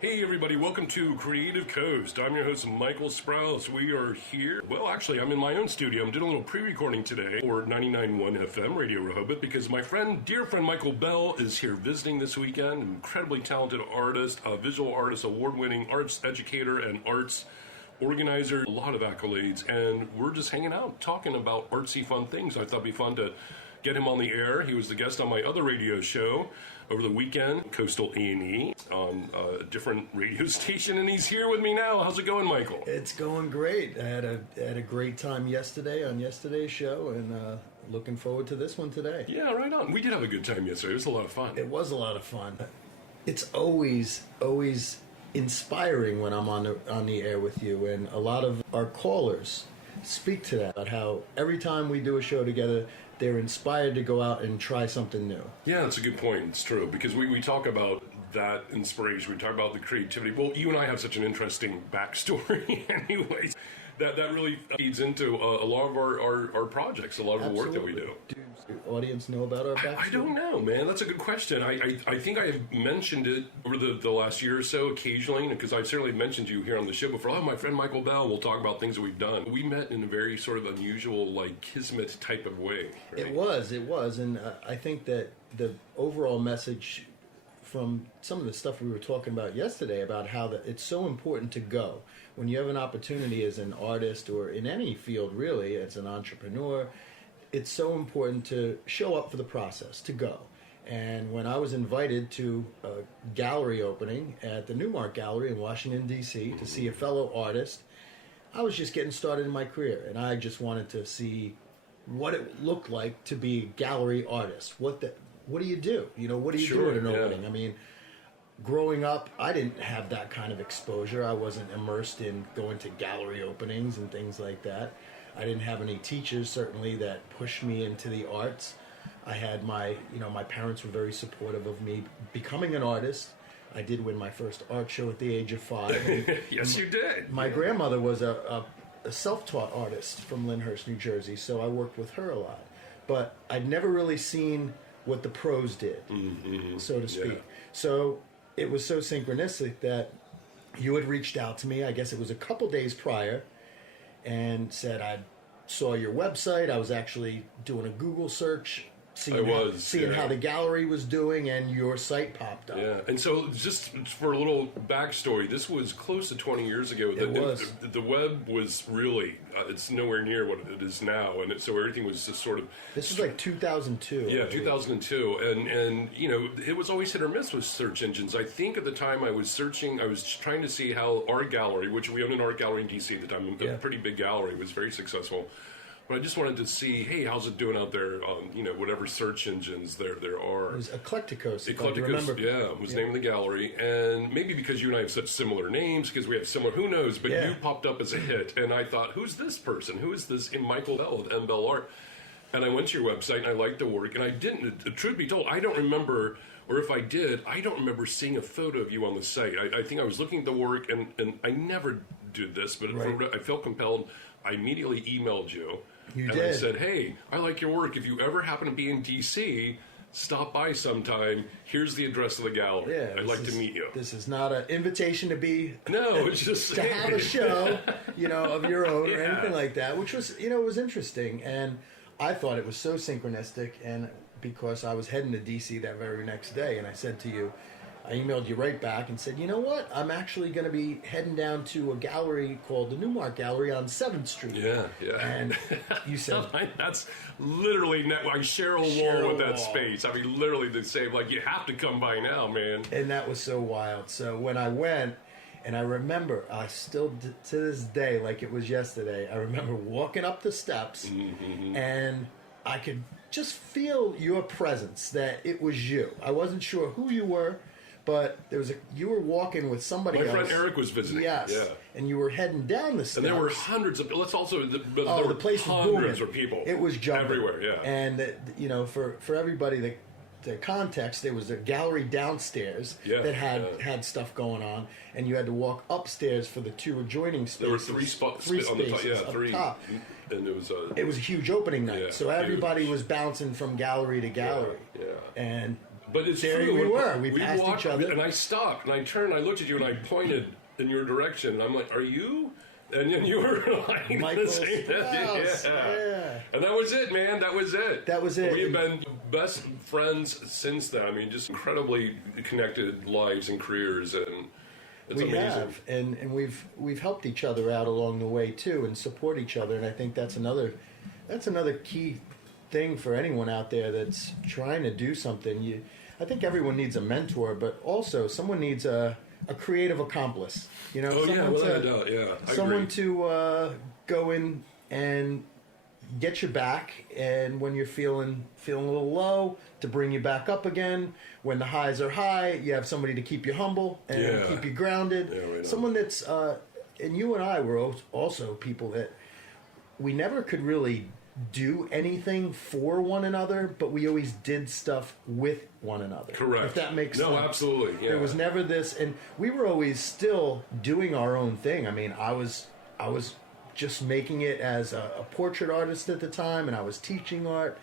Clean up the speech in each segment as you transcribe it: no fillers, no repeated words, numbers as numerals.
Hey everybody, welcome to Creative Coast. I'm your host, Michael Sprouse. We are here. Well, actually, I'm in my own studio. I'm doing a little pre-recording today for 99.1 FM Radio Rehoboth because my dear friend Michael Bell is here visiting this weekend. Incredibly talented artist, a visual artist, award-winning arts educator, and arts organizer. A lot of accolades. And we're just hanging out, talking about artsy fun things. I thought it'd be fun to get him on the air. He was the guest on my other radio show over the weekend, Coastal A&E, on a different radio station, and he's here with me now. How's it going, Michael? It's going great. I had a great time yesterday on yesterday's show, and looking forward to this one today. Yeah, right on. We did have a good time yesterday. It was a lot of fun. It was a lot of fun. It's always inspiring when I'm on the air with you, and a lot of our callers speak to that, about how every time we do a show together, they're inspired to go out and try something new. Yeah, that's a good point. It's true, because we talk about that inspiration. We talk about the creativity. Well, you and I have such an interesting backstory anyways. That really feeds into a lot of our projects, a lot of the work that we do. Does the audience know about our backstory? I don't know, man. That's a good question. I think I have mentioned it over the last year or so occasionally, because I've certainly mentioned you here on the show before. Oh, my friend Michael Bell, we'll talk about things that we've done. We met in a very sort of unusual, like, kismet type of way. Right? It was. And I think that the overall message from some of the stuff we were talking about yesterday about how it's so important to go. When you have an opportunity as an artist or in any field really, as an entrepreneur, it's so important to show up for the process, to go. And when I was invited to a gallery opening at the Newmark Gallery in Washington, D.C. to see a fellow artist, I was just getting started in my career, and I just wanted to see what it looked like to be a gallery artist. What do you do? What do you do at an opening? I mean, growing up, I didn't have that kind of exposure. I wasn't immersed in going to gallery openings and things like that. I didn't have any teachers, certainly, that pushed me into the arts. I had my parents were very supportive of me becoming an artist. I did win my first art show at the age of 5. Yes, you did. My grandmother was a self-taught artist from Lyndhurst, New Jersey, so I worked with her a lot. But I'd never really seen what the pros did, so to speak. Yeah. So it was so synchronistic that you had reached out to me, I guess it was a couple days prior, and said, I saw your website. I was actually doing a Google search, seeing how the gallery was doing, and your site popped up. Yeah, and so just for a little backstory, this was close to 20 years ago. The web was really, it's nowhere near what it is now, and so everything was just sort of... This was like 2002. Yeah, 2002, and it was always hit or miss with search engines. I think at the time I was trying to see how our gallery, which we owned an art gallery in D.C. at the time, a pretty big gallery, was very successful. But I just wanted to see, hey, how's it doing out there on, whatever search engines there are. It was Eclecticos, was the name of the gallery. And maybe because you and I have such similar names, because we have similar, who knows, but you popped up as a hit. And I thought, who's this person? Who is this Michael Bell of M. Bell Art? And I went to your website, and I liked the work. And I didn't, truth be told, I don't remember, or if I did, I don't remember seeing a photo of you on the site. I think I was looking at the work, and I never did this, but I felt compelled. I immediately emailed you. I said, hey, I like your work. If you ever happen to be in D.C., stop by sometime. Here's the address of the gallery. Yeah, I'd like to meet you. This is not an invitation to be... No, it's just... to have a show, of your own or anything like that, which was, was interesting. And I thought it was so synchronistic, and because I was heading to D.C. that very next day, and I said to you, I emailed you right back and said, you know what? I'm actually going to be heading down to a gallery called the Newmark Gallery on 7th Street. Yeah. And you said... That's literally... I share a wall with that space. I mean, literally the same. Like, you have to come by now, man. And that was so wild. So when I went, and I remember, still to this day, like it was yesterday, I remember walking up the steps, and I could just feel your presence, that it was you. I wasn't sure who you were, but you were walking with somebody else. My friend Eric was visiting. Yes. Yeah. And you were heading down the steps. And there were hundreds of... Let's also... there the place were hundreds of people. It was jumping. Everywhere, yeah. And, for everybody, the context, there was a gallery downstairs that had stuff going on, and you had to walk upstairs for the 2 adjoining spaces. There were 3 spaces on the top. And it was a huge opening night, so everybody was bouncing from gallery to gallery. Yeah. And But it's there true. we were. We passed walked, each other. and I stopped, and I turned, and I looked at you, and I pointed in your direction, and I'm like, "Are you?" And then you were like, Michael saying Sprouse, yeah. And that was it, man. That was it. That was it. We've been best friends since then. I mean, just incredibly connected lives and careers, and it's we amazing. have, and we've helped each other out along the way too, and support each other. And I think that's another key thing for anyone out there that's trying to do something. I think everyone needs a mentor, but also someone needs a creative accomplice. You know, Oh yeah, without a doubt, yeah. I someone agree. to go in and get you back, and when you're feeling a little low, to bring you back up again. When the highs are high, you have somebody to keep you humble and keep you grounded. Yeah, right on. Someone that's and you and I were also people that we never could really do anything for one another, but we always did stuff with one another. Correct. If that makes sense. No, absolutely. Yeah. There was never this, and we were always still doing our own thing. I mean, I was just making it as a portrait artist at the time, and I was teaching art.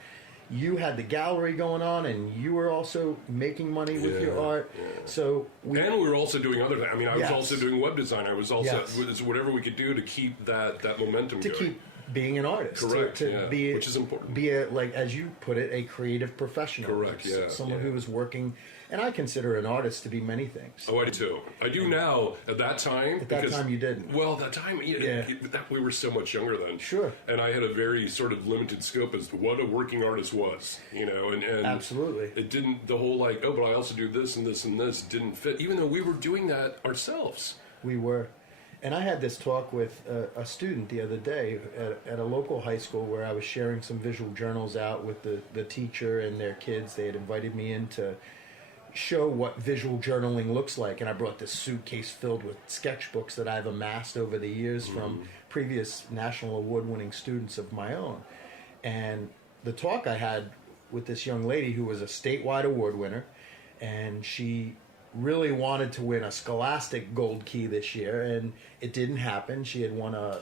You had the gallery going on, and you were also making money with your art. Yeah. So and we were also doing other things. I mean, I was Yes. also doing web design. I was also Yes. it was whatever we could do to keep that momentum to going. keep being an artist, Correct, to yeah, be, which is important. Be a, like as you put it, a creative professional. Correct, yeah, Someone yeah. who is working, and I consider an artist to be many things. Oh, I do too. I do now. At that time, At that time, you didn't. Well, at that time, we were so much younger then. Sure. And I had a very sort of limited scope as to what a working artist was. You know, and Absolutely. it didn't. The whole like, oh, but I also do this and this and this didn't fit. Even though we were doing that ourselves. We were. And I had this talk with a student the other day at a local high school where I was sharing some visual journals out with the teacher and their kids. They had invited me in to show what visual journaling looks like. And I brought this suitcase filled with sketchbooks that I've amassed over the years from previous national award-winning students of my own. And the talk I had with this young lady who was a statewide award winner, and she really wanted to win a Scholastic Gold Key this year, and it didn't happen. She had won I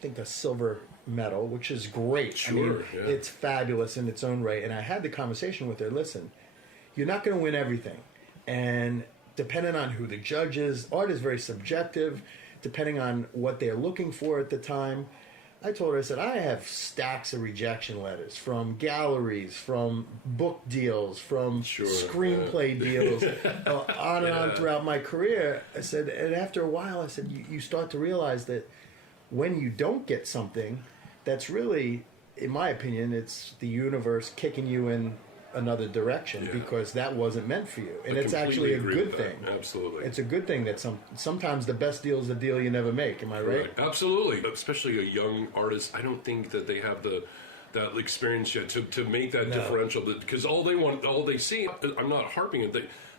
think a silver medal, which is great. Sure, I mean, yeah. it's fabulous in its own right. And I had the conversation with her. Listen, you're not going to win everything, and depending on who the judge is, art is very subjective. Depending on what they're looking for at the time. I told her, I said, I have stacks of rejection letters from galleries, from book deals, from screenplay deals, on and on throughout my career. I said, and after a while, I said, you start to realize that when you don't get something, that's really, in my opinion, it's the universe kicking you in another direction because that wasn't meant for you. And it's actually a good thing. Absolutely. It's a good thing that sometimes the best deal is the deal you never make. Am I right? Absolutely. Especially a young artist, I don't think that they have that experience yet to make that differential. Because all they see, I'm not harping it,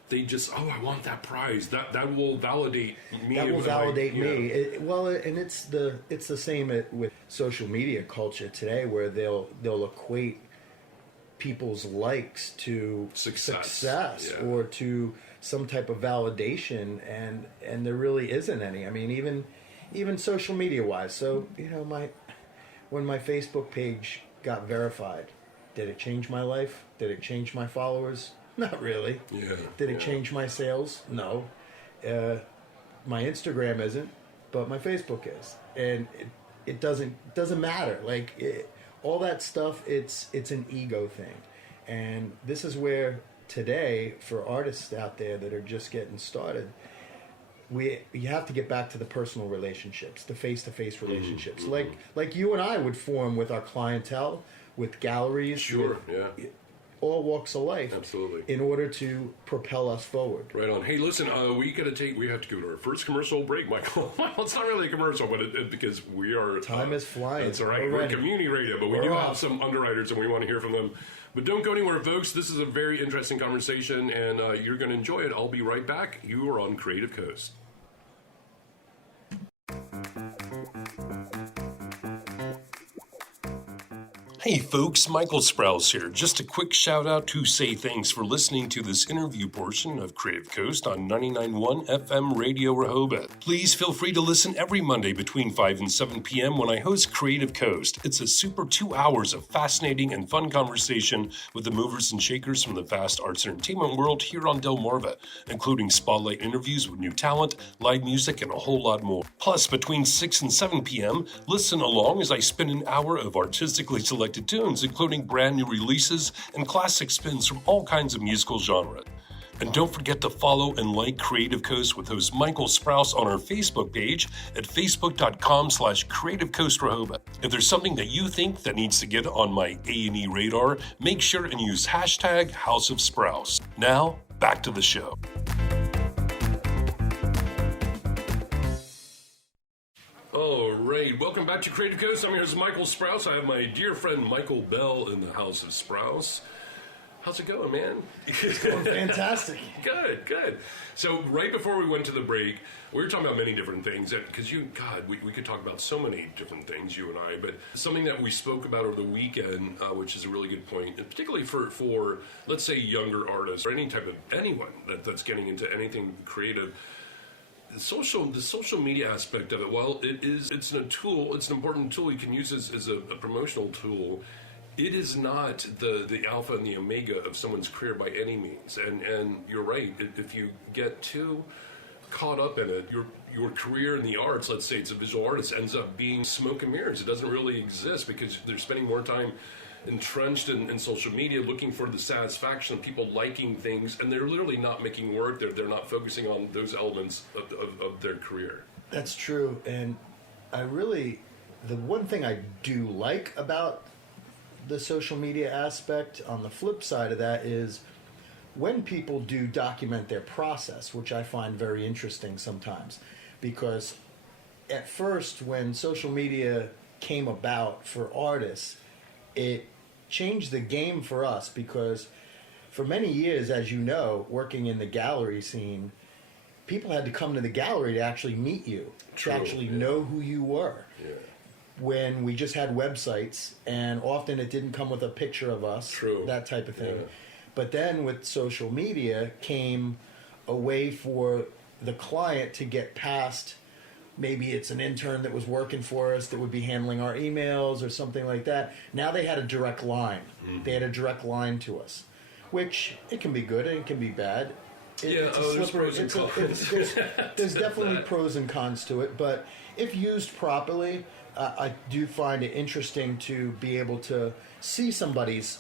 they just, I want that prize. That will validate me. That will validate me. And it's the same with social media culture today, where they'll equate people's likes to success or to some type of validation, and there really isn't any. I mean, even social media wise. So when my Facebook page got verified, did it change my life? Did it change my followers? Not really. Did it change my sales? No. My Instagram isn't, but my Facebook is, and it doesn't matter. All that stuff, it's an ego thing. And this is where today, for artists out there that are just getting started, you have to get back to the personal relationships, the face-to-face relationships. Like you and I would form with our clientele, with galleries, all walks of life. Absolutely. In order to propel us forward. Right on. Hey, listen, we have to go to our first commercial break, Michael. Well, it's not really a commercial, but because we are... Time is flying. That's all right. We're community radio, but we do have some underwriters, and we want to hear from them. But don't go anywhere, folks. This is a very interesting conversation, and you're going to enjoy it. I'll be right back. You are on Creative Coast. Hey folks, Michael Sprouse here. Just a quick shout out to say thanks for listening to this interview portion of Creative Coast on 99.1 FM Radio Rehoboth. Please feel free to listen every Monday between 5 and 7 p.m. when I host Creative Coast. It's a super 2 hours of fascinating and fun conversation with the movers and shakers from the vast arts and entertainment world here on Delmarva, including spotlight interviews with new talent, live music, and a whole lot more. Plus, between 6 and 7 p.m., listen along as I spin an hour of artistically selected tunes, including brand new releases and classic spins from all kinds of musical genres. And don't forget to follow and like Creative Coast with host Michael Sprouse on our Facebook page at facebook.com/Creative Coast Rehoboth. If there's something that you think that needs to get on my A&E radar, make sure and use hashtag House of Sprouse. Now, back to the show. All right, welcome back to Creative Coast. I'm here as Michael Sprouse. I have my dear friend Michael Bell in the House of Sprouse. How's it going, man? It's going fantastic. Good. So right before we went to the break, we were talking about many different things. Because we could talk about so many different things, you and I. But something that we spoke about over the weekend, which is a really good point, and particularly for let's say younger artists or anyone that's getting into anything creative. The social media aspect of it, while it's a tool, it's an important tool you can use as a promotional tool. It is not the alpha and the omega of someone's career by any means. And you're right. If you get too caught up in it, your career in the arts, let's say it's a visual artist, ends up being smoke and mirrors. It doesn't really exist because they're spending more time entrenched in social media looking for the satisfaction of people liking things, and they're literally not making work. They're not focusing on those elements of their career. That's true. And the one thing I do like about the social media aspect on the flip side of that is when people do document their process, which I find very interesting sometimes, because at first when social media came about for artists, it changed the game for us, because for many years, as you know, working in the gallery scene, people had to come to the gallery to actually meet you, to actually know who you were. Yeah. When we just had websites, and often it didn't come with a picture of us, that type of thing. Yeah. But then with social media came a way for the client to get past, maybe it's an intern that was working for us that would be handling our emails or something like that. Now they had a direct line. Mm-hmm. They had a direct line to us, which it can be good and it can be bad. There's pros and cons. There's definitely pros and cons to it, but if used properly, I do find it interesting to be able to see somebody's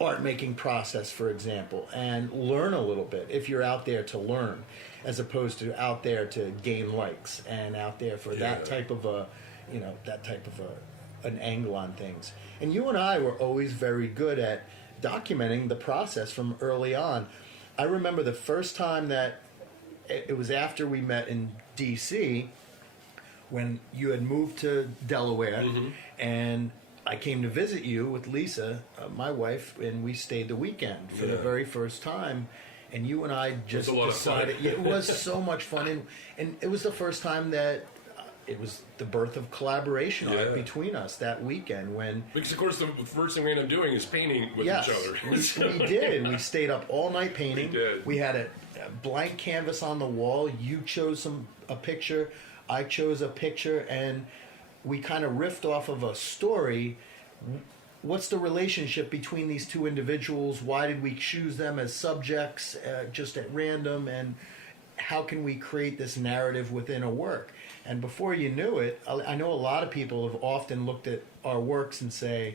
art making process, for example, and learn a little bit if you're out there to learn, as opposed to out there to gain likes and out there for that type of an angle on things. And you and I were always very good at documenting the process from early on. I remember the first time that it was after we met in D.C., when you had moved to Delaware, and I came to visit you with Lisa, my wife, and we stayed the weekend for the very first time. And you and I just decided it was so much fun, and it was the first time that it was the birth of collaboration art between us that weekend. Because of course the first thing we ended up doing is painting with each other. we did. We stayed up all night painting. We did. We had a blank canvas on the wall. You chose a picture. I chose a picture, and we kind of riffed off of a story. What's the relationship between these two individuals? Why did we choose them as subjects just at random? And how can we create this narrative within a work? And before you knew it, I know a lot of people have often looked at our works and say,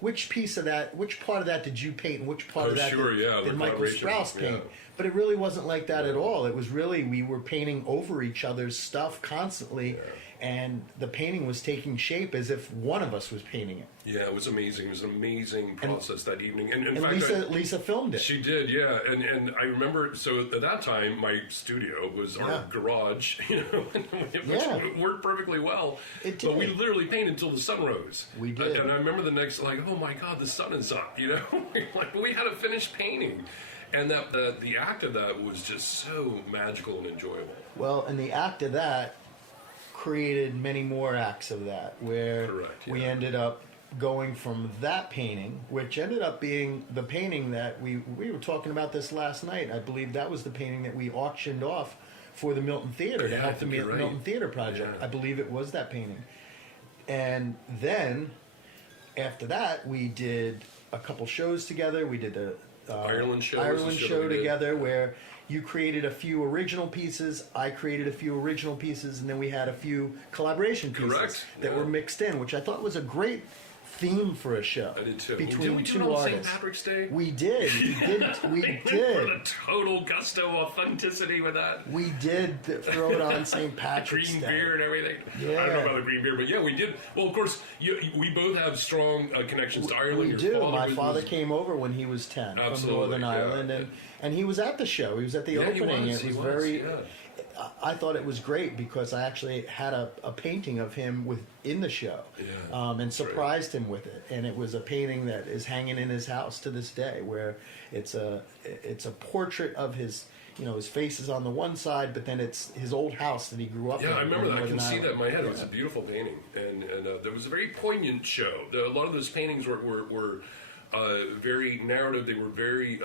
which part of that did you paint, and which part of that did Michael Sprouse paint? But it really wasn't like that at all. It was really, we were painting over each other's stuff constantly, and the painting was taking shape as if one of us was painting it. Yeah, it was amazing. It was an amazing process that evening. And in fact, Lisa filmed it. She did, yeah. And I remember, so at that time, my studio was our garage, which worked perfectly well. It did. But we literally painted until the sun rose. We did. And I remember the next, oh my God, the sun is up, but we had to finish painting. And the act of that was just so magical and enjoyable. Well, and the act of that created many more acts of that, where we ended up going from that painting, which ended up being the painting that we were talking about this last night. I believe that was the painting that we auctioned off for the Milton Theater to Yeah, I help the think you're right. Milton Theater project. Yeah. I believe it was that painting. And then after that, we did a couple shows together. We did the Ireland show together, where you created a few original pieces, I created a few original pieces, and then we had a few collaboration pieces Correct. that Yeah. were mixed in, which I thought was a great theme for a show. I did too. Between Did we do two it on artists. St. Patrick's Day? We did. We For did. the total gusto authenticity with that. We did throw it on St. Patrick's Green Day. beer and everything. Yeah. I don't know about the green beer, but yeah, we did. Well, of course, we both have strong connections to Ireland. We Your do. father My was- father came over when he was 10 from Absolutely, Northern yeah. Ireland, and he was at the show. He was at the Yeah, he opening. was, It was he was, very. yeah. I thought it was great because I actually had a painting of him in the show, Yeah, and surprised him with it. And it was a painting that is hanging in his house to this day, where it's a portrait of his. His face is on the one side, but then it's his old house that he grew up in. Yeah, I remember in that. I can Northern see that in my head. It was Yeah. a beautiful painting, and there was a very poignant show. A lot of those paintings were very narrative. They were very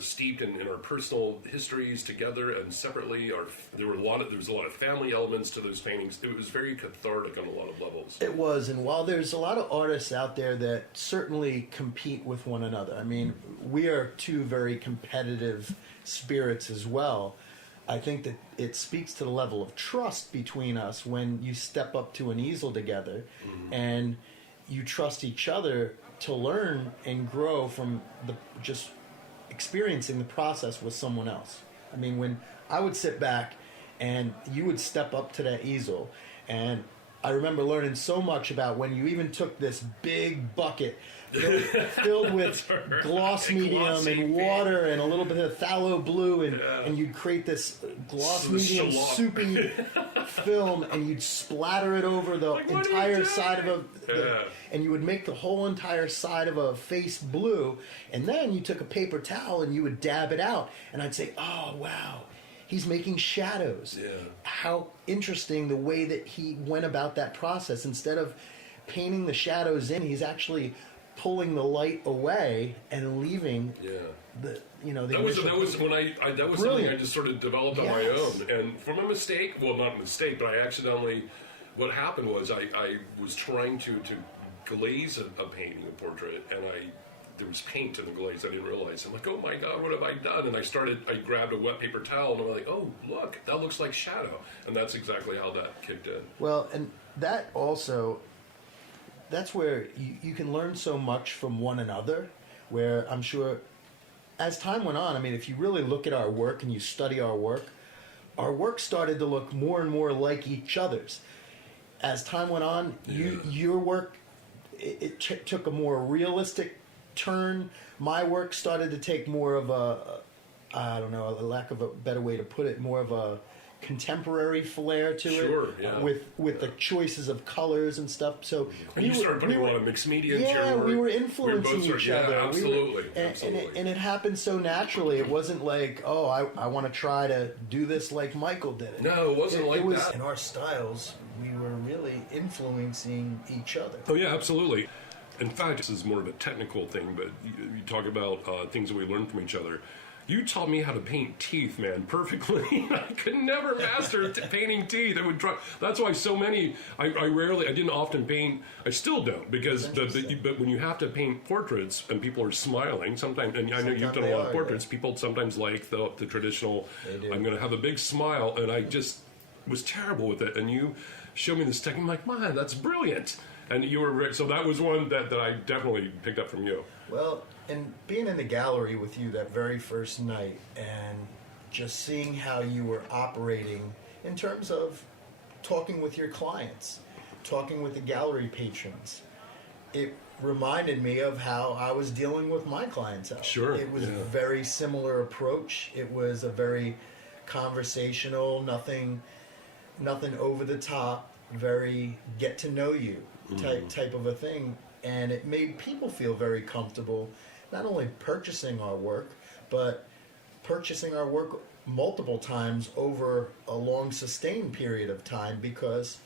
steeped in our personal histories together and separately. There was a lot of family elements to those paintings. It was very cathartic on a lot of levels. It was, and while there's a lot of artists out there that certainly compete with one another, I mean, we are two very competitive spirits as well. I think that it speaks to the level of trust between us when you step up to an easel together and you trust each other to learn and grow from just experiencing the process with someone else. I mean, when I would sit back and you would step up to that easel, and I remember learning so much about when you even took this big bucket filled with gloss medium Glossy and water and a little bit of phthalo blue, and you'd create this gloss medium Shellac. soupy film, and you'd splatter it over the Like, what are you entire side of doing? and you would make the whole entire side of a face blue, and then you took a paper towel and you would dab it out, and I'd say, oh wow, he's making shadows. Yeah. How interesting the way that he went about that process. Instead of painting the shadows in, he's actually pulling the light away and leaving the That was when that was something I just sort of developed on my Yes. own, and from a mistake. Well, not a mistake, but I accidentally. What happened was I was trying to glaze a painting, a portrait, and there was paint in the glaze. I didn't realize. I'm like, oh my god, what have I done? And I grabbed a wet paper towel, and I'm like, oh look, that looks like shadow, and that's exactly how that kicked in. Well, and that also, that's where you can learn so much from one another, where I'm sure as time went on, I mean, if you really look at our work and you study our work started to look more and more like each other's. As time went on, your work, it took a more realistic turn. My work started to take more of I don't know, a lack of a better way to put it, more of a contemporary flair to it, with the choices of colors and stuff. So And you started putting a lot of mixed media into your work. we were influencing each other. Absolutely, And it happened so naturally. It wasn't like, oh, I want to try to do this like Michael did it. No, it wasn't like that. In our styles, we were really influencing each other. Oh yeah, absolutely. In fact, this is more of a technical thing, but you talk about things that we learn from each other. You taught me how to paint teeth, man, perfectly. I could never master painting teeth. It would that's why so many. I didn't often paint. I still don't, because but when you have to paint portraits and people are smiling, sometimes, and I know you've done a lot of portraits. People sometimes like the traditional. I'm going to have a big smile, and I just was terrible with it. And you showed me this technique. I'm like, man, that's brilliant. And you were so that was one that I definitely picked up from you. Well, and being in the gallery with you that very first night and just seeing how you were operating in terms of talking with your clients, talking with the gallery patrons, it reminded me of how I was dealing with my clientele. Sure. It was a very similar approach. It was a very conversational, nothing over the top, very get to know you type of a thing. And it made people feel very comfortable, not only purchasing our work, but purchasing our work multiple times over a long sustained period of time, because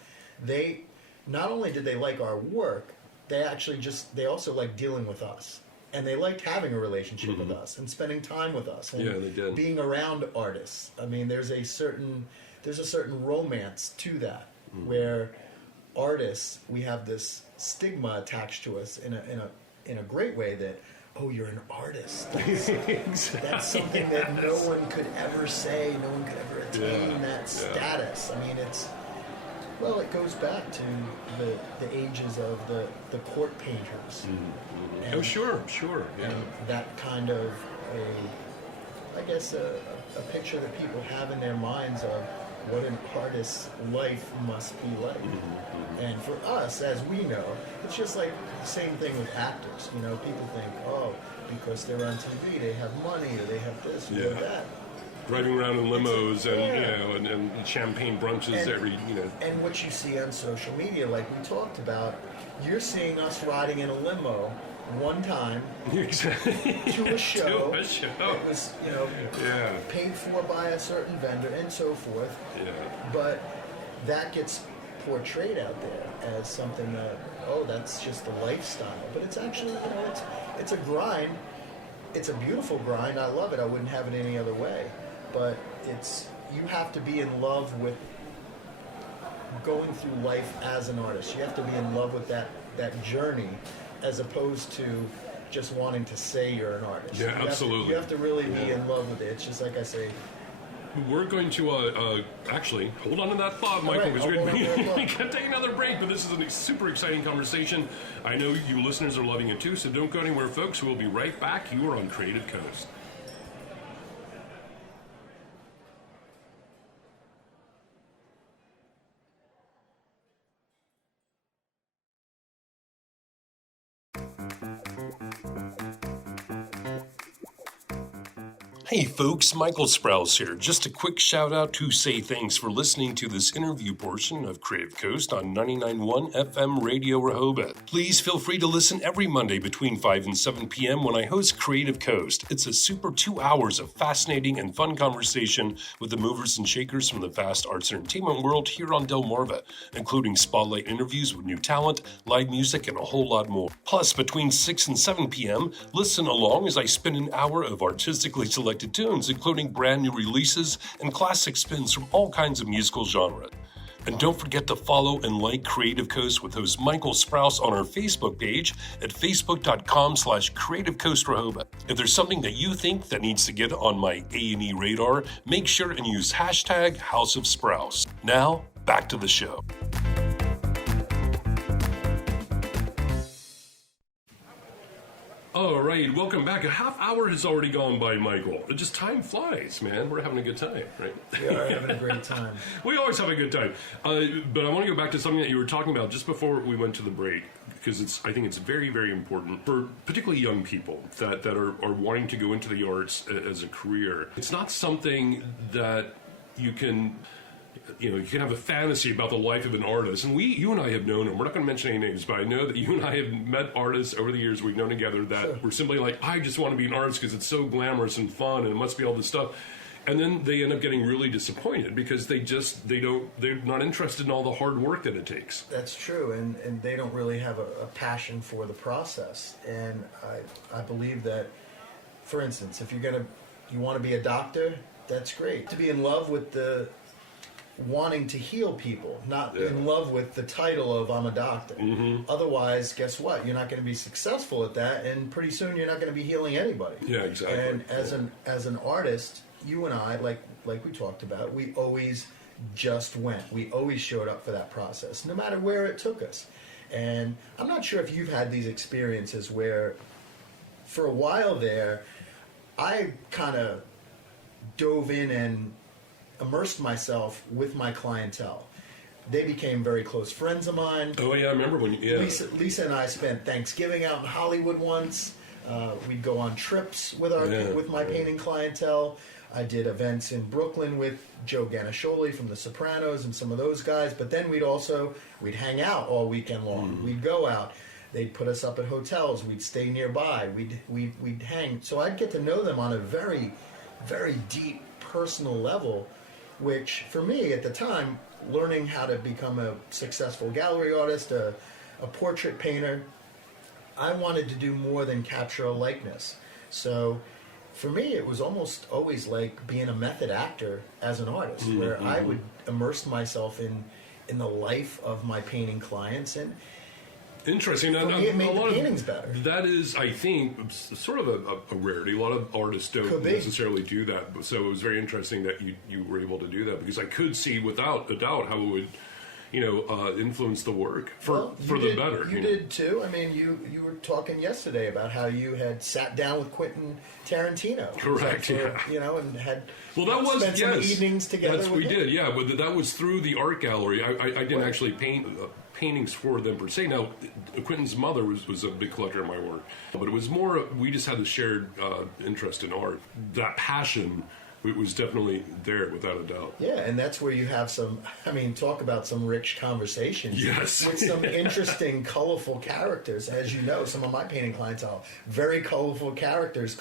they not only did they like our work, they also like dealing with us. And they liked having a relationship with us and spending time with us and they did. being around artists. I mean, there's a certain romance to that, where artists, we have this stigma attached to us in a great way that, oh, you're an artist. That's something that no one could ever say, no one could ever attain that status. I mean, it goes back to the ages of the court painters. And, sure. Yeah. And that kind of a picture that people have in their minds of what an artist's life must be like. And for us, as we know, it's just like the same thing with actors. You know, people think, oh, because they're on TV, they have money, or they have this, or that. Driving around in limos and champagne brunches And what you see on social media, like we talked about, you're seeing us riding in a limo one time to a show. It was, paid for by a certain vendor and so forth. Yeah. But that gets portrayed out there as something that, oh, that's just a lifestyle. But it's actually, it's a grind. It's a beautiful grind. I love it. I wouldn't have it any other way. But you have to be in love with going through life as an artist. You have to be in love with that journey, as opposed to just wanting to say you're an artist. Yeah, absolutely. You have to really be in love with it. It's just like I say. We're going to actually hold on to that thought, Michael, because we're going to take another break. But this is a super exciting conversation. I know you listeners are loving it too, so don't go anywhere, folks. We'll be right back. You are on Creative Coast. Hey folks, Michael Sprouse here. Just a quick shout out to say thanks for listening to this interview portion of Creative Coast on 99.1 FM Radio Rehoboth. Please feel free to listen every Monday between 5 and 7 p.m. when I host Creative Coast. It's a super 2 hours of fascinating and fun conversation with the movers and shakers from the vast arts and entertainment world here on Delmarva, including spotlight interviews with new talent, live music, and a whole lot more. Plus, between 6 and 7 p.m., listen along as I spin an hour of artistically selected tunes, including brand new releases and classic spins from all kinds of musical genres. And don't forget to follow and like Creative Coast with host Michael Sprouse on our Facebook page at facebook.com/Creative Coast Rehoboth. If there's something that you think that needs to get on my A&E radar, make sure and use hashtag House of Sprouse. Now, back to the show. All right, welcome back. A half hour has already gone by, Michael. Just time flies, man. We're having a good time, right? We are having a great time. We always have a good time. But I want to go back to something that you were talking about just before we went to the break, because I think it's very, very important for particularly young people that are wanting to go into the arts as a career. It's not something that you can have a fantasy about the life of an artist. And you and I have known them. We're not going to mention any names, but I know that you and I have met artists over the years we've known together that were simply like, I just want to be an artist because it's so glamorous and fun and it must be all this stuff. And then they end up getting really disappointed because they're not interested in all the hard work that it takes. That's true, and they don't really have a passion for the process. And I believe that, for instance, if you want to be a doctor, that's great. To be in love with the wanting to heal people, not in love with the title of I'm a doctor. Mm-hmm. Otherwise, guess what? You're not going to be successful at that, and pretty soon you're not going to be healing anybody. Yeah, exactly. And as an artist, you and I, like we talked about, we always just went. We always showed up for that process, no matter where it took us. And I'm not sure if you've had these experiences where, for a while there, I kind of dove in and immersed myself with my clientele. They became very close friends of mine. Oh yeah, I remember when Lisa and I spent Thanksgiving out in Hollywood once. We'd go on trips with my painting clientele. I did events in Brooklyn with Joe Ganascioli from The Sopranos and some of those guys. But then we'd hang out all weekend long. We'd go out. They'd put us up at hotels. We'd stay nearby. We'd hang. So I'd get to know them on a very, very deep personal level, which for me at the time, learning how to become a successful gallery artist, a a portrait painter, I wanted to do more than capture a likeness. So for me, it was almost always like being a method actor as an artist, where I would immerse myself in the life of my painting clients, and interesting. for me, it made the paintings better. That is, I think, sort of a rarity. A lot of artists don't necessarily do that. So it was very interesting that you were able to do that, because I could see without a doubt how it would, influence the work for the better. You did too. I mean, you were talking yesterday about how you had sat down with Quentin Tarantino. Correct. And had spent some evenings together. Yes, we did. Yeah, but that was through the art gallery. I didn't actually paint paintings for them per se. Now, Quentin's mother was a big collector of my work, but it was more we just had a shared interest in art. That passion. It was definitely there, without a doubt. Yeah, and that's where you have talk about some rich conversations. Yes. With some interesting, colorful characters. As you know, some of my painting clients are very colorful characters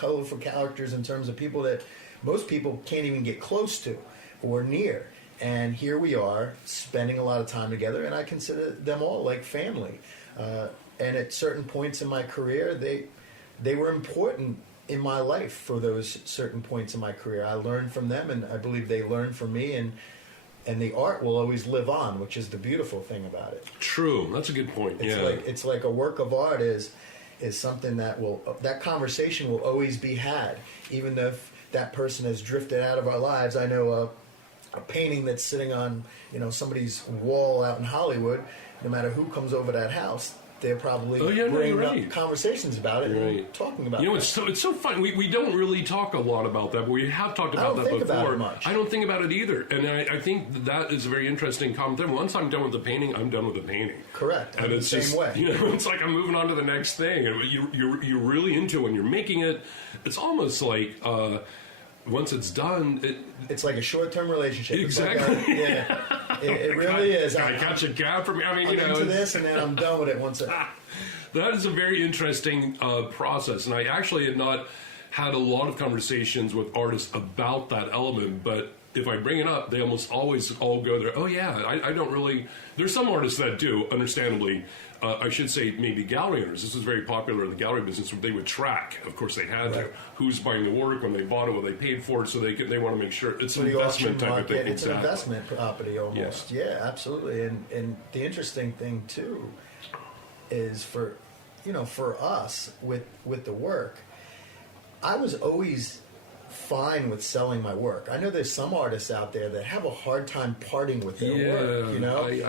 in terms of people that most people can't even get close to or near. And here we are, spending a lot of time together, and I consider them all like family. And at certain points in my career, they were important in my life for those certain points in my career. I learned from them, and I believe they learned from me, and the art will always live on, which is the beautiful thing about it. True, that's a good point. It's like a work of art is something that conversation will always be had, even if that person has drifted out of our lives. I know a painting that's sitting on somebody's wall out in Hollywood. No matter who comes over that house, they're probably bringing up conversations about it and talking about it. It's so fun. We don't really talk a lot about that, but we have talked about that before. About it much. I don't think about it either. And I think that is a very interesting common thing. Once I'm done with the painting, I'm done with the painting. Correct. And it's the same way. It's like I'm moving on to the next thing. And you're really into it when you're making it. It's almost like... once it's done, it's like a short-term relationship. Exactly. Like it really is. I catch a cab from. I'm into this, and then I'm done with it once. That is a very interesting process, and I actually had not had a lot of conversations with artists about that element, but if I bring it up, they almost always all go there. Oh yeah, I don't really. There's some artists that do, understandably. I should say maybe gallery owners. This was very popular in the gallery business, where they would track. Of course, they had to who's buying the work, when they bought it, what they paid for it, so they want to make sure it's an investment type of thing. It's an investment property almost. Yeah, absolutely. And the interesting thing too is for us with the work, I was always fine with selling my work. I know there's some artists out there that have a hard time parting with their work.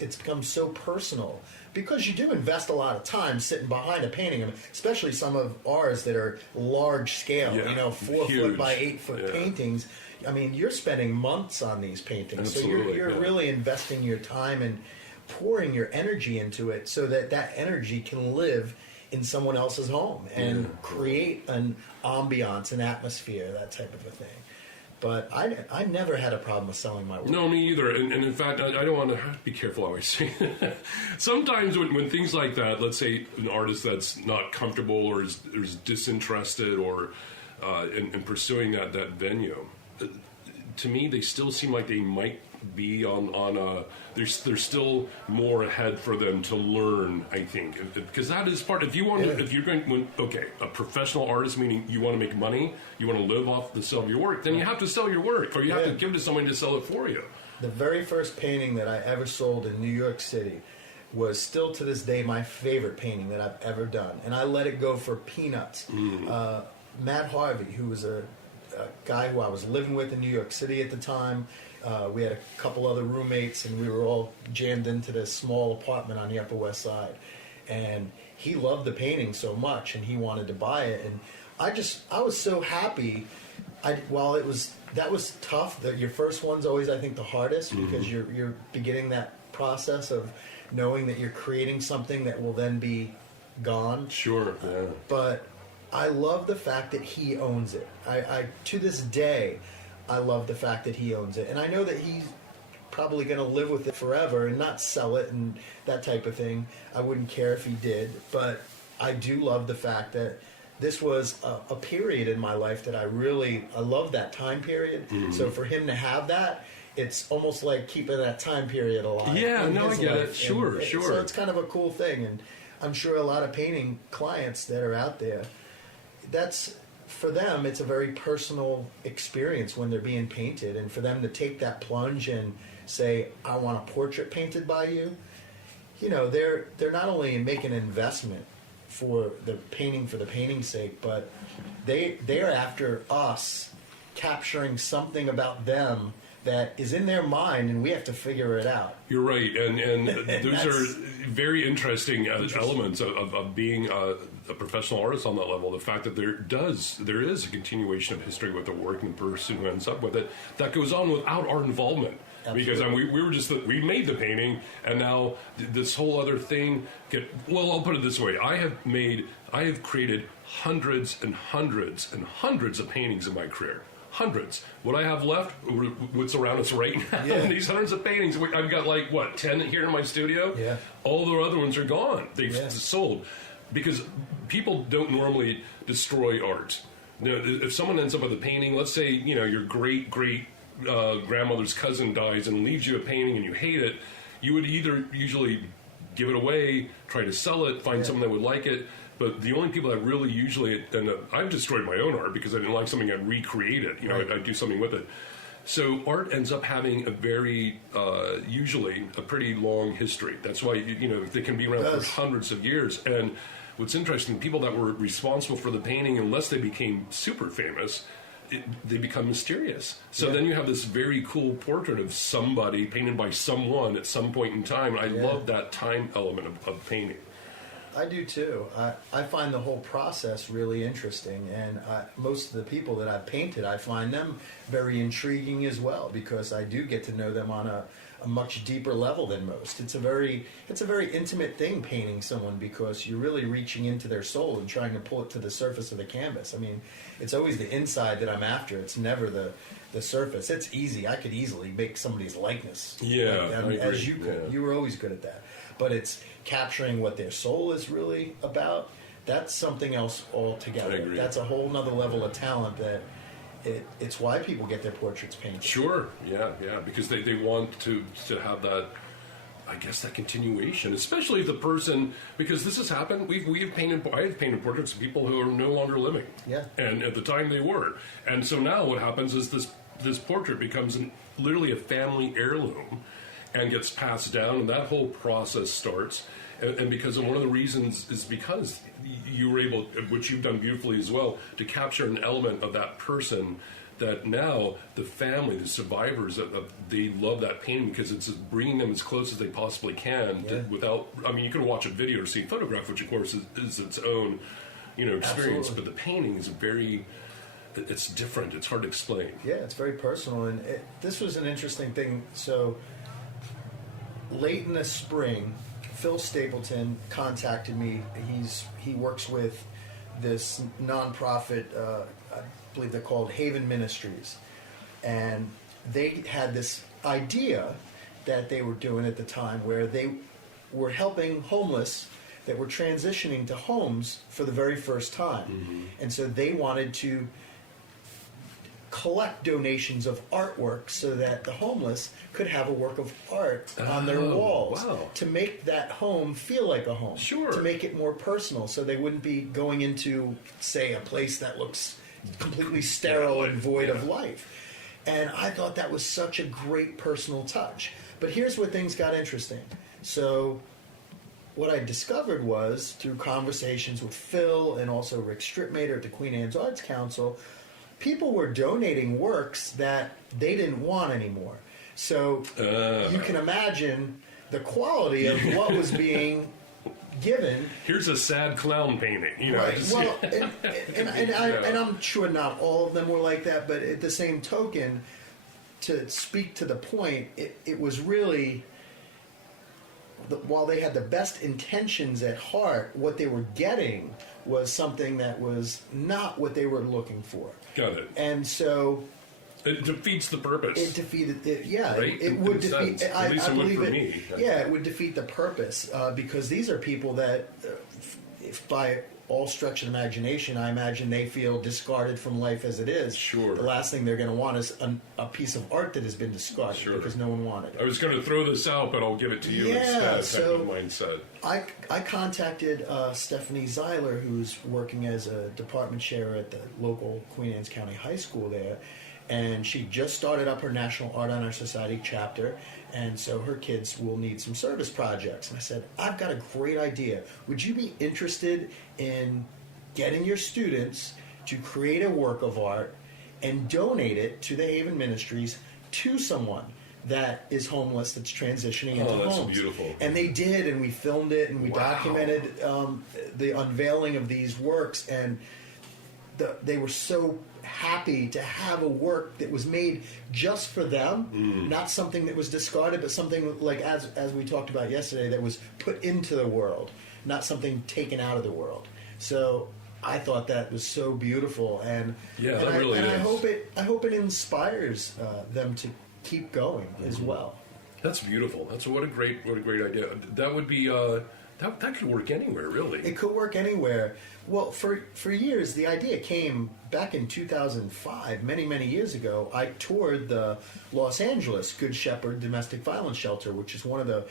It's become so personal, because you do invest a lot of time sitting behind a painting, especially some of ours that are large scale, 4 foot by 8 foot paintings. I mean, you're spending months on these paintings. Absolutely, so you're really investing your time and pouring your energy into it, so that energy can live in someone else's home and create an ambiance, an atmosphere, that type of a thing. But I never had a problem with selling my work. No, me either. And in fact, I don't want to be careful how I say it. Sometimes when things like that, let's say an artist that's not comfortable or is disinterested or in pursuing that venue, to me, they still seem like they might be on a... There's still more ahead for them to learn, I think, because that is part. If you're going, a professional artist, meaning you want to make money, you want to live off the sale of your work, then you have to sell your work, or you have to give it to someone to sell it for you. The very first painting that I ever sold in New York City was still to this day my favorite painting that I've ever done, and I let it go for peanuts. Matt Harvey, who was a guy who I was living with in New York City at the time. We had a couple other roommates, and we were all jammed into this small apartment on the Upper West Side. And he loved the painting so much, and he wanted to buy it. And I was so happy. That was tough. That your first one's always, I think, the hardest, because you're beginning that process of knowing that you're creating something that will then be gone. Sure. Yeah. But I love the fact that he owns it. I to this day, I love the fact that he owns it. And I know that he's probably going to live with it forever and not sell it and that type of thing. I wouldn't care if he did. But I do love the fact that this was a period in my life that I love that time period. So for him to have that, it's almost like keeping that time period alive. Yeah, no, I get it. life. Sure. So it's kind of a cool thing, and I'm sure a lot of painting clients that are out there, that's, for them, it's a very personal experience when they're being painted, and for them to take that plunge and say, I want a portrait painted by you, you know, they're not only making an investment for the painting's sake, but they're after us capturing something about them that is in their mind, and we have to figure it out. You're right, and those are very interesting elements of being a professional artist on that level. The fact that there is a continuation of history with the work and the person who ends up with it that goes on without our involvement. Absolutely. Because we made the painting, and now this whole other thing. I'll put it this way: I have created hundreds and hundreds and hundreds of paintings in my career. Hundreds. What I have left, what's around us right now, these hundreds of paintings. I've got 10 here in my studio. Yeah. All the other ones are gone. They've sold. Because people don't normally destroy art. Now, if someone ends up with a painting, let's say, you know, your great grandmother's cousin dies and leaves you a painting and you hate it, you would either usually give it away, try to sell it, find someone that would like it. But the only people that really usually end up, I've destroyed my own art because I didn't like something, I'd recreate it. You know, I'd do something with it. So art ends up having a very, usually, a pretty long history. That's why, you know, they can be around for hundreds of years. And what's interesting, people that were responsible for the painting, unless they became super famous, they become mysterious. So then you have this very cool portrait of somebody painted by someone at some point in time. I love that time element of painting. I do too. I find the whole process really interesting, and most of the people that I've painted, I find them very intriguing as well, because I do get to know them on a much deeper level than most. It's a very intimate thing, painting someone, because you're really reaching into their soul and trying to pull it to the surface of the canvas. I mean, it's always the inside that I'm after. It's never the surface. It's easy. I could easily make somebody's likeness. Yeah, I agree. As you could. Yeah. You were always good at that. But it's capturing what their soul is really about. That's something else altogether. I agree. That's a whole nother level of talent that it's why people get their portraits painted. Sure, yeah, because they want to have that, I guess, that continuation, especially if the person, because this has happened, I have painted portraits of people who are no longer living. Yeah. And at the time they were. And so now what happens is this portrait becomes literally a family heirloom and gets passed down, and that whole process starts. And because one of the reasons is because you were able, which you've done beautifully as well, to capture an element of that person that now the family, the survivors, they love that painting because it's bringing them as close as they possibly can without, I mean, you can watch a video or see a photograph, which of course is its own, you know, experience. Absolutely. But the painting is it's different. It's hard to explain. Yeah, it's very personal. And this was an interesting thing. So late in the spring, Phil Stapleton contacted me. He works with this nonprofit, I believe they're called Haven Ministries, and they had this idea that they were doing at the time where they were helping homeless that were transitioning to homes for the very first time. Mm-hmm. And so they wanted to collect donations of artwork so that the homeless could have a work of art on their walls to make that home feel like a home. Sure. To make it more personal, so they wouldn't be going into, say, a place that looks completely sterile and void of life. And I thought that was such a great personal touch. But here's where things got interesting. So what I discovered was, through conversations with Phil and also Rick Stripmater at the Queen Anne's Arts Council, people were donating works that they didn't want anymore. So you can imagine the quality of what was being given. Here's a sad clown painting, you know. Right. Well, and I'm sure not all of them were like that, but at the same token, to speak to the point, it was really, while they had the best intentions at heart, what they were getting was something that was not what they were looking for. Got it. And so it defeats the purpose. It defeated it. Yeah, right? it would defeat. At least I it would believe for it. me. Yeah, it would defeat the purpose because these are people that, if by all stretch of imagination, I imagine they feel discarded from life as it is. Sure. The last thing they're going to want is a piece of art that has been discarded because no one wanted it. I was going to throw this out, but I'll give it to you instead. So type of mindset. I contacted Stephanie Zeiler, who's working as a department chair at the local Queen Anne's County High School there, and she just started up her National Art Honor Society chapter, and so her kids will need some service projects. And I said, I've got a great idea. Would you be interested in getting your students to create a work of art and donate it to the Haven Ministries to someone that is homeless, that's transitioning into that's homes? Beautiful. And they did, and we filmed it, and we documented the unveiling of these works, and they were so happy to have a work that was made just for them, not something that was discarded, but something like, as we talked about yesterday, that was put into the world, not something taken out of the world. So I thought that was so beautiful, and I hope it inspires them to keep going as well. That's beautiful. What a great idea. That would be that could work anywhere, really. It could work anywhere. Well, for years, the idea came back in 2005, many years ago. I toured the Los Angeles Good Shepherd Domestic Violence Shelter, which is one of the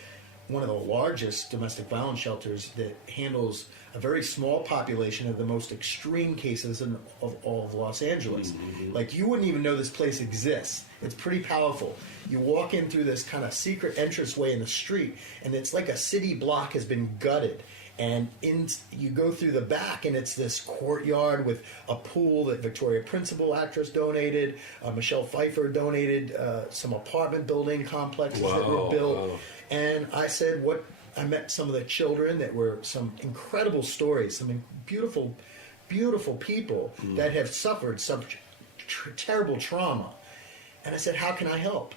largest domestic violence shelters that handles a very small population of the most extreme cases of all of Los Angeles. Like, you wouldn't even know this place exists. It's pretty powerful. You walk in through this kind of secret entranceway in the street, and it's like a city block has been gutted. And you go through the back, and it's this courtyard with a pool that Victoria Principal actress donated. Michelle Pfeiffer donated some apartment building complexes that were built. Wow. And I said, I met some of the children that were some incredible stories, some beautiful, beautiful people that have suffered such terrible trauma. And I said, how can I help?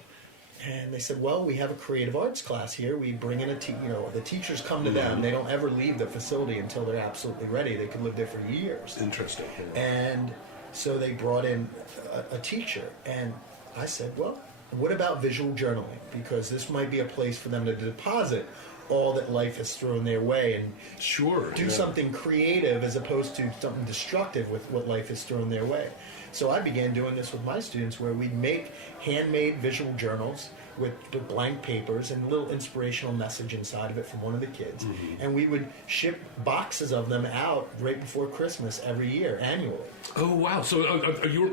And they said, well, we have a creative arts class here. We bring in the teachers come to them. They don't ever leave the facility until they're absolutely ready. They can live there for years. Interesting. And so they brought in a teacher. And I said, well, what about visual journaling? Because this might be a place for them to deposit all that life has thrown their way and do something creative as opposed to something destructive with what life has thrown their way. So I began doing this with my students, where we'd make handmade visual journals with blank papers and a little inspirational message inside of it from one of the kids. And we would ship boxes of them out right before Christmas every year, annually. Oh, wow. So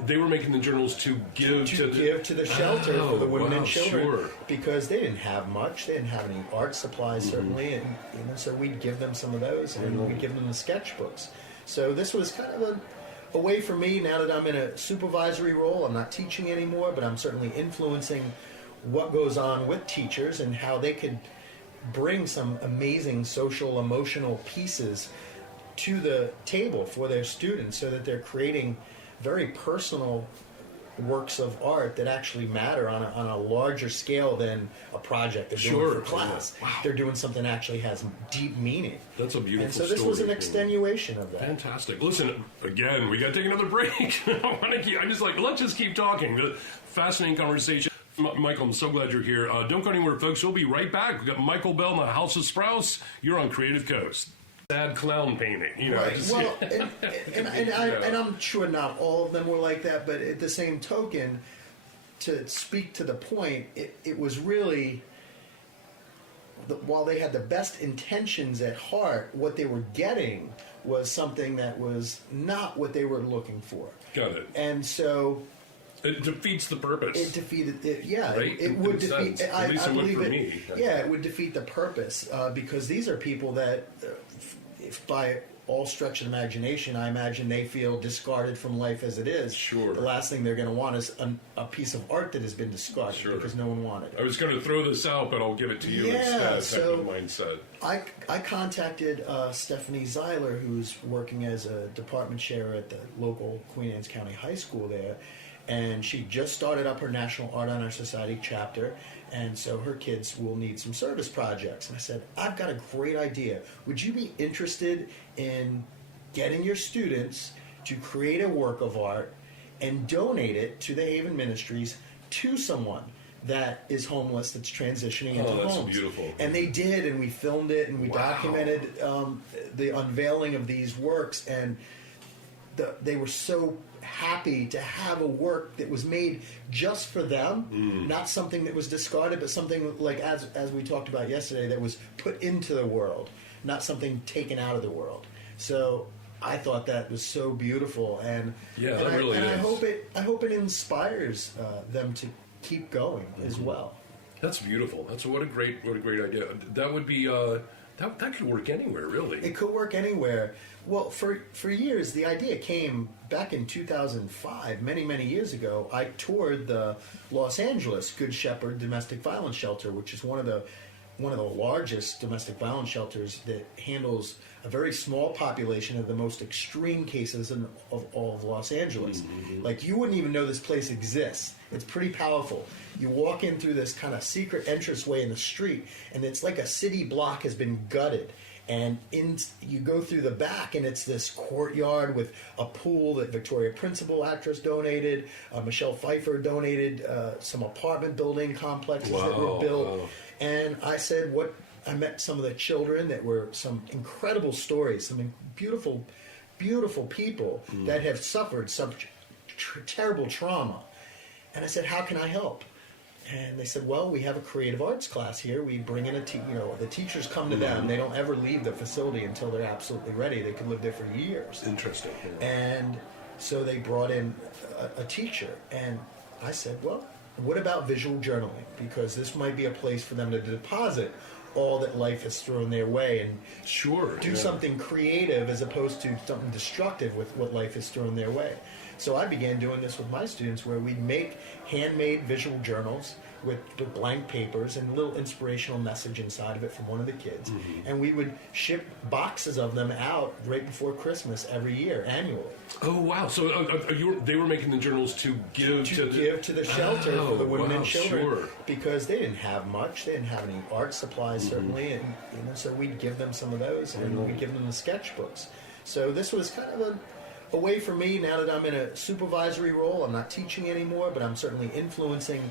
they were making the journals to give to the shelter for the women and children. Because they didn't have much. They didn't have any art supplies, certainly. And so we'd give them some of those, and we'd give them the sketchbooks. So this was kind of a way for me, now that I'm in a supervisory role. I'm not teaching anymore, but I'm certainly influencing what goes on with teachers and how they could bring some amazing social, emotional pieces to the table for their students, so that they're creating very personal works of art that actually matter on a larger scale than a project they're doing for class. Wow. They're doing something that actually has deep meaning. That's a beautiful story. And so this was an extenuation of that. Fantastic. Listen, again, we got to take another break. Let's just keep talking. The fascinating conversation. Michael, I'm so glad you're here. Don't go anywhere, folks. We'll be right back. We've got Michael Bell in the House of Sprouse. You're on Creative Coast. Sad clown painting, Right. Well, and I'm sure not all of them were like that, but at the same token, to speak to the point, it was really, while they had the best intentions at heart, what they were getting was something that was not what they were looking for. Got it. And so it defeats the purpose. It defeated it. Yeah, right? it would defeat. At least it would for me. Yeah, it would defeat the purpose because these are people that, if by all stretch of imagination, I imagine they feel discarded from life as it is. Sure. The last thing they're going to want is a piece of art that has been discarded because no one wanted it. I was going to throw this out, but I'll give it to you instead. So type of mindset. I contacted Stephanie Zeiler, who's working as a department chair at the local Queen Anne's County High School there. And she just started up her National Art Honor Society chapter, and so her kids will need some service projects. And I said, I've got a great idea. Would you be interested in getting your students to create a work of art and donate it to the Haven Ministries to someone that is homeless, that's transitioning into that's homes. Beautiful. And they did, and we filmed it, and we documented the unveiling of these works, and they were so happy to have a work that was made just for them, not something that was discarded, but something like, as we talked about yesterday, that was put into the world, not something taken out of the world. So I thought that was so beautiful, and I hope it inspires them to keep going as well. That's beautiful. What a great idea. That would be that could work anywhere, really. It could work anywhere. Well, for years, the idea came back in 2005, many years ago. I toured the Los Angeles Good Shepherd Domestic Violence Shelter, which is one of the largest domestic violence shelters that handles a very small population of the most extreme cases of all of Los Angeles. Like, you wouldn't even know this place exists. It's pretty powerful. You walk in through this kind of secret entranceway in the street, and it's like a city block has been gutted. And you go through the back, and it's this courtyard with a pool that Victoria Principal actress donated. Michelle Pfeiffer donated some apartment building complexes that were built. Wow. And I said, I met some of the children that were some incredible stories, some beautiful, beautiful people that have suffered such terrible trauma. And I said, how can I help? And they said, well, we have a creative arts class here. We bring in the teachers come to them. They don't ever leave the facility until they're absolutely ready. They can live there for years. Interesting. Yeah. And so they brought in a teacher. And I said, well, what about visual journaling? Because this might be a place for them to deposit all that life has thrown their way and do something creative as opposed to something destructive with what life has thrown their way. So I began doing this with my students, where we'd make handmade visual journals with blank papers and a little inspirational message inside of it from one of the kids. And we would ship boxes of them out right before Christmas every year, annually. Oh, wow. So they were making the journals to give to the shelter for the women and children. Because they didn't have much. They didn't have any art supplies, certainly. And so we'd give them some of those, and we'd give them the sketchbooks. So this was kind of a way for me, now that I'm in a supervisory role. I'm not teaching anymore, but I'm certainly influencing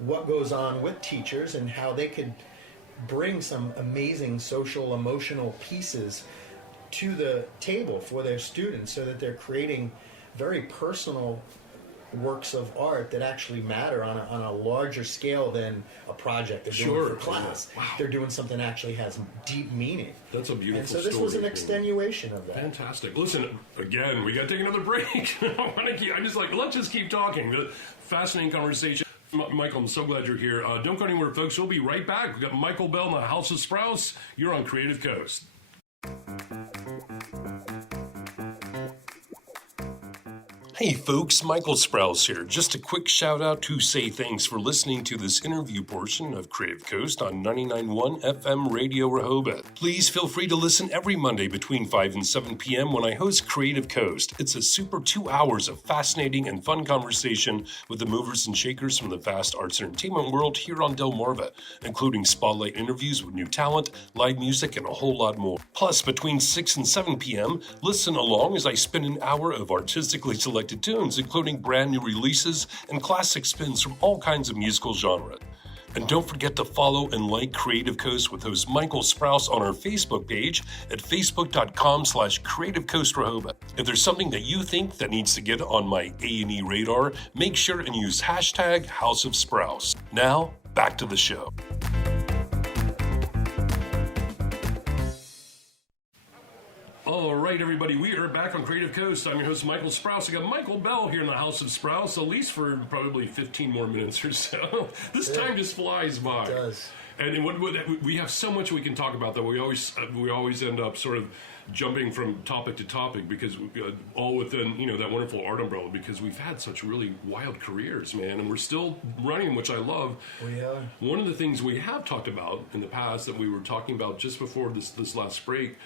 what goes on with teachers and how they could bring some amazing social, emotional pieces to the table for their students, so that they're creating very personal works of art that actually matter on a larger scale than a project they're doing for class. Wow. They're doing something that actually has deep meaning. That's a beautiful story. And so this was an extenuation of that. Fantastic. Listen, again, we got to take another break. Let's just keep talking. The fascinating conversation. Michael, I'm so glad you're here. Don't go anywhere, folks. We'll be right back. We've got Michael Bell in the House of Sprouse. You're on Creative Coast. Hey folks, Michael Sprouse here. Just a quick shout out to say thanks for listening to this interview portion of Creative Coast on 99.1 FM Radio Rehoboth. Please feel free to listen every Monday between 5 and 7 p.m. when I host Creative Coast. It's a super 2 hours of fascinating and fun conversation with the movers and shakers from the vast arts and entertainment world here on Delmarva, including spotlight interviews with new talent, live music, and a whole lot more. Plus, between 6 and 7 p.m., listen along as I spin an hour of artistically selected tunes, including brand new releases and classic spins from all kinds of musical genres. And don't forget to follow and like Creative Coast with host Michael Sprouse on our Facebook page at facebook.com/Creative Coast Rehoboth. If there's something that you think that needs to get on my A&E radar, make sure and use hashtag House of Sprouse. Now, back to the show. All right, everybody, we are back on Creative Coast. I'm your host, Michael Sprouse. I got Michael Bell here in the House of Sprouse, at least for probably 15 more minutes or so. This time just flies by. It does. And we have so much we can talk about that we always end up sort of jumping from topic to topic, because all within that wonderful art umbrella, because we've had such really wild careers, man, and we're still running, which I love. We are. One of the things we have talked about in the past that we were talking about just before this last break,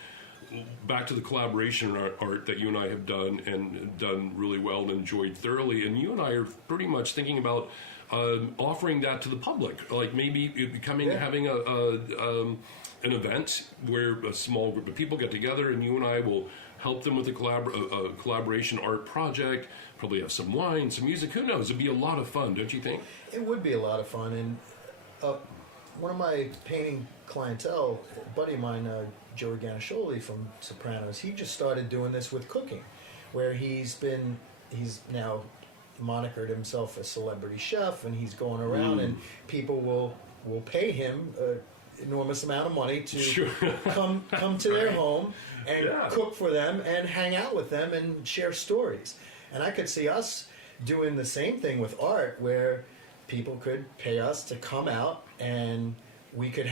back to the collaboration art that you and I have done, and done really well and enjoyed thoroughly. And you and I are pretty much thinking about offering that to the public, like maybe having an event where a small group of people get together, and you and I will help them with a collaboration art project, probably have some wine, some music. Who knows? It'd be a lot of fun, don't you think? It would be a lot of fun. And one of my painting clientele, a buddy of mine, Joey Ganasholi from Sopranos, he just started doing this with cooking, where he's now monikered himself a celebrity chef, and he's going around and people will pay him enormous amount of money to come to their home and cook for them and hang out with them and share stories. And I could see us doing the same thing with art, where people could pay us to come out and we could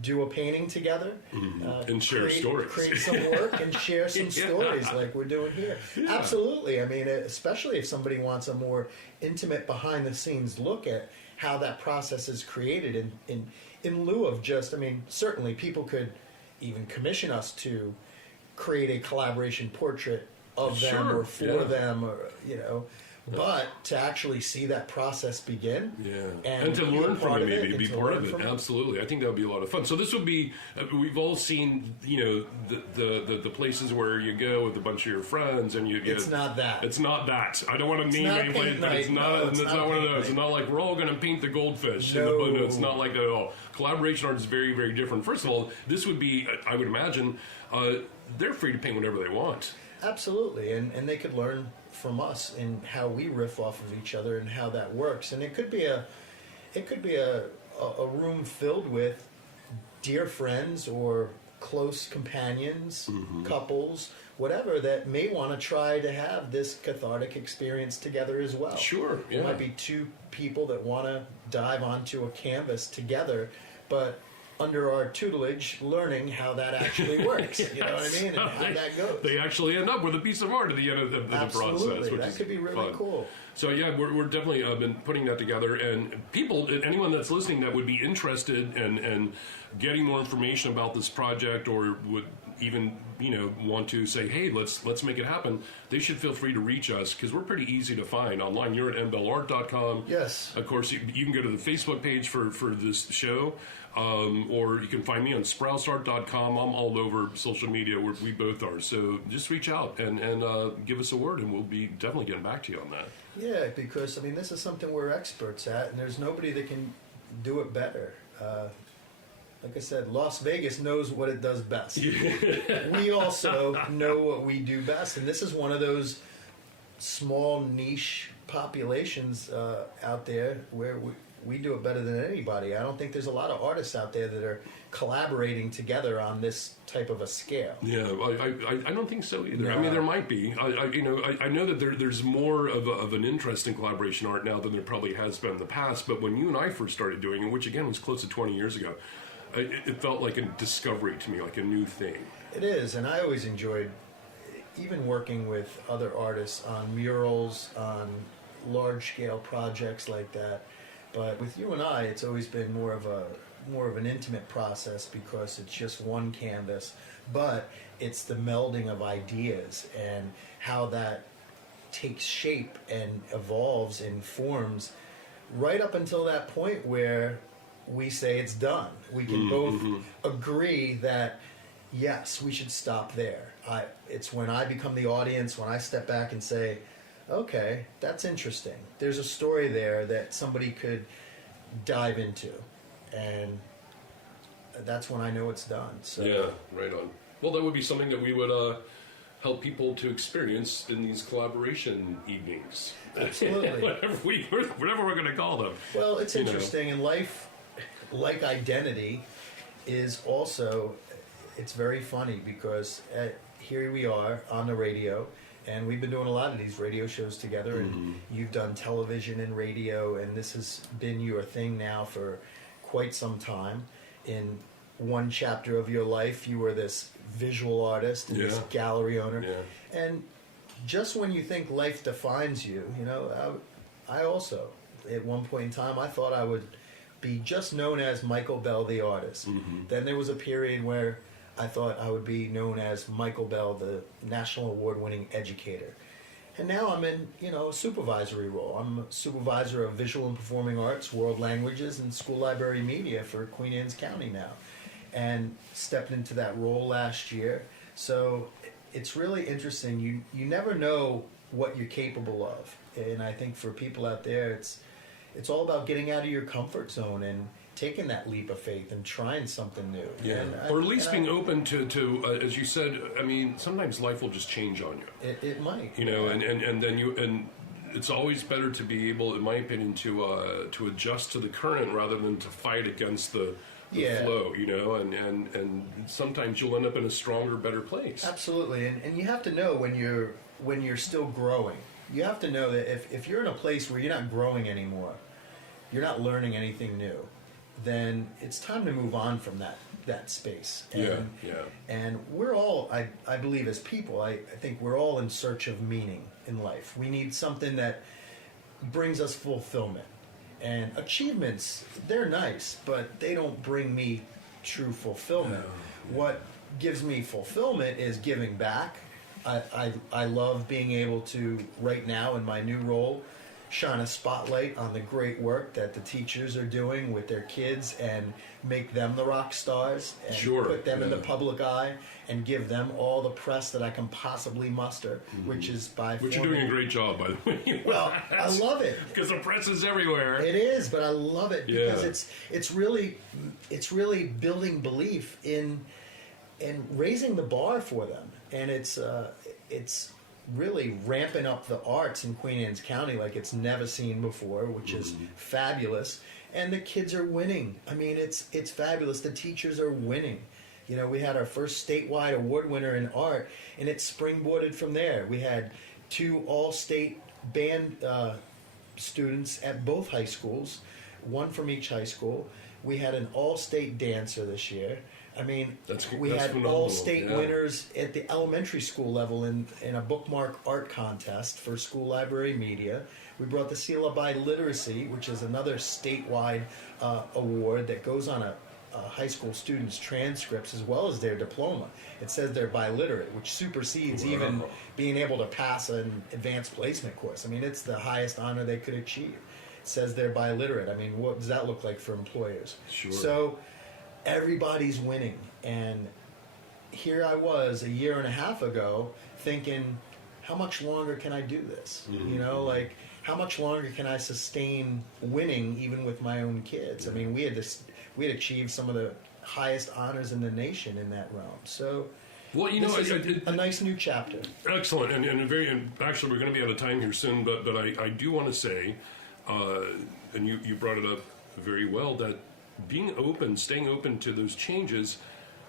do a painting together, and share stories, create some work, and share some stories like we're doing here. Yeah. Absolutely. I mean, especially if somebody wants a more intimate, behind-the-scenes look at how that process is created, in lieu of just, I mean, certainly people could even commission us to create a collaboration portrait of them or for them, or but to actually see that process begin, and to learn from it, maybe to be part of it. Absolutely, I think that would be a lot of fun. So this would be, we've all seen, the places where you go with a bunch of your friends, and you get. It's not that. It's not that. I don't want to name any place, but it's not. It's not one of those. It's not like we're all going to paint the goldfish. No, it's not like that at all. Collaboration art is very, very different. First of all, this would be, I would imagine, they're free to paint whatever they want. Absolutely, and they could learn from us and how we riff off of each other and how that works. And it could be a room filled with dear friends or close companions, couples, whatever, that may want to try to have this cathartic experience together as well. Sure, yeah. It might be two people that want to dive onto a canvas together, but under our tutelage, learning how that actually works. You know what I mean? And how that goes. They actually end up with a piece of art at the end of the process. Which that could be really fun. Cool. So yeah, we're definitely been putting that together, and people, anyone that's listening that would be interested and getting more information about this project, or would even want to say, hey, let's make it happen, they should feel free to reach us, because we're pretty easy to find online. You're at mbellart.com. Yes. Of course, you can go to the Facebook page for this show. Or you can find me on sprouseart.com. I'm all over social media, where we both are. So just reach out and give us a word, and we'll be definitely getting back to you on that. Yeah, because, I mean, this is something we're experts at, and there's nobody that can do it better. Like I said, Las Vegas knows what it does best. We also know what we do best, and this is one of those small niche populations out there where we do it better than anybody. I don't think there's a lot of artists out there that are collaborating together on this type of a scale. Yeah, I don't think so either. No. I mean, there might be. I know that there's more of an interest in collaboration art now than there probably has been in the past. But when you and I first started doing it, which again was close to 20 years ago, it felt like a discovery to me, like a new thing. It is, and I always enjoyed even working with other artists on murals, on large-scale projects like that. But with you and I, it's always been more of an intimate process, because it's just one canvas, but it's the melding of ideas and how that takes shape and evolves and forms right up until that point where we say it's done. We can both agree that, yes, we should stop there. It's when I become the audience, when I step back and say, okay, that's interesting. There's a story there that somebody could dive into, and that's when I know it's done. So. Yeah, right on. Well, that would be something that we would help people to experience in these collaboration evenings. Absolutely. whatever we're going to call them. Well, it's interesting, and life, like identity, is also, it's very funny, because here we are on the radio, and we've been doing a lot of these radio shows together, and you've done television and radio, and this has been your thing now for quite some time. In one chapter of your life, you were this visual artist and this gallery owner. Yeah. And just when you think life defines you, I also, at one point in time, I thought I would be just known as Michael Bell, the artist. Then there was a period where I thought I would be known as Michael Bell, the national award-winning educator. And now I'm in, a supervisory role. I'm a supervisor of visual and performing arts, world languages, and school library media for Queen Anne's County now. And stepped into that role last year. So it's really interesting. You never know what you're capable of, and I think for people out there, it's all about getting out of your comfort zone and taking that leap of faith and trying something new. Yeah, or at least being open to as you said. I mean, sometimes life will just change on you. It might, you know, and then it's always better to be able, in my opinion, to adjust to the current rather than to fight against the flow, you know, and sometimes you'll end up in a stronger, better place. Absolutely, and you have to know when you're still growing. You have to know that if you're in a place where you're not growing anymore, you're not learning anything new, then it's time to move on from that space. And, and we're all, I believe as people, I think we're all in search of meaning in life. We need something that brings us fulfillment. And achievements, they're nice, but they don't bring me true fulfillment. What gives me fulfillment is giving back. I love being able to, right now in my new role, shine a spotlight on the great work that the teachers are doing with their kids and make them the rock stars and put them in the public eye and give them all the press that I can possibly muster, which is by Which you're doing a great job, by the way. Well, I love it. Because the press is everywhere. It is, but I love it because it's really building belief in raising the bar for them. And it's really ramping up the arts in Queen Anne's County like it's never seen before, which is fabulous. And the kids are winning. I mean, it's fabulous. The teachers are winning. You know, we had our first statewide award winner in art, and it springboarded from there. We had 2 all-state band students at both high schools, 1 from each high school. We had an all-state dancer this year. I mean, we had all-state winners at the elementary school level in a bookmark art contest for school library media. We brought the Seal of Biliteracy, which is another statewide award that goes on a high school students' transcripts as well as their diploma. It says they're biliterate, which supersedes even being able to pass an advanced placement course. I mean, it's the highest honor they could achieve. It says they're biliterate. I mean, what does that look like for employers? Sure. So everybody's winning, and here I was a year and a half ago thinking, how much longer can I do this? You know, like, how much longer can I sustain winning even with my own kids? I mean, we had achieved some of the highest honors in the nation in that realm. So, well, you know, a nice new chapter. Excellent, and actually, we're going to be out of time here soon. But I do want to say, and you brought it up very well, that being open, staying open to those changes.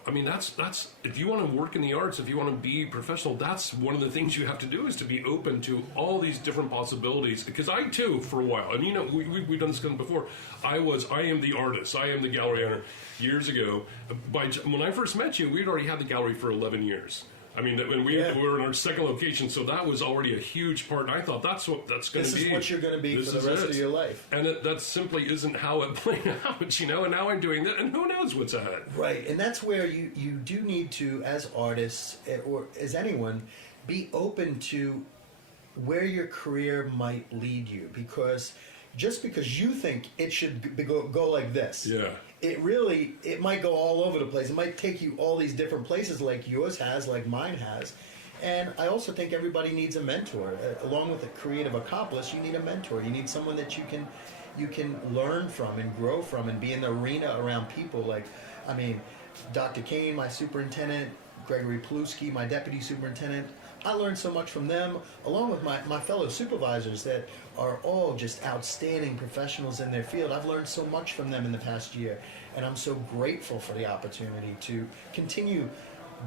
I mean, that's if you want to work in the arts, if you want to be professional, that's one of the things you have to do is to be open to all these different possibilities. Because I too, for a while, and you know, we've done this before. I am the artist. I am the gallery owner. Years ago, when I first met you, we'd already had the gallery for 11 years. I mean, when we were in our second location, so that was already a huge part. And I thought that's going to be. This is what you're going to be for the rest of your life. And that simply isn't how it played out, you know. And now I'm doing that, and who knows what's ahead. Right, and that's where you do need to, as artists or as anyone, be open to where your career might lead you. Because just because you think it should go like this, it might go all over the place. It might take you all these different places, like yours has, like mine has. And I also think everybody needs a mentor. Along with a creative accomplice, you need a mentor. You need someone that you can learn from and grow from and be in the arena around people. Like, I mean, Dr. Kane, my superintendent, Gregory Paluski, my deputy superintendent. I learned so much from them, along with my fellow supervisors that are all just outstanding professionals in their field. I've learned so much from them in the past year, and I'm so grateful for the opportunity to continue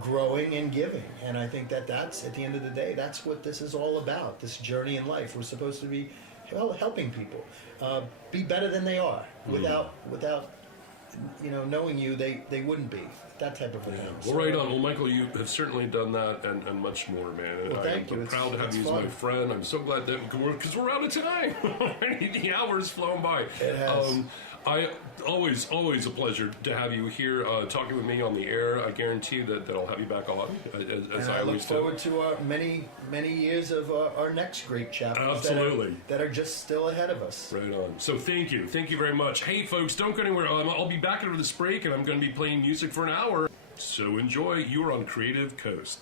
growing and giving. And I think that's, at the end of the day, that's what this is all about, this journey in life. We're supposed to be helping people be better than they are. Without you know, knowing you, they wouldn't be. That type of thing. Well, right on. Well, Michael, you have certainly done that and much more, man. And well, thank you. I'm proud to have you as my friend. I'm so glad that because we're out of time. The hour's flown by. It has. Always a pleasure to have you here talking with me on the air. I guarantee that I'll have you back on, as I look always do. forward to many years of our next great chapters. Absolutely. That are just still ahead of us. Right on. So thank you very much. Hey folks, don't go anywhere. I'll be back after this break, and I'm going to be playing music for an hour. So enjoy. You are on Creative Coast.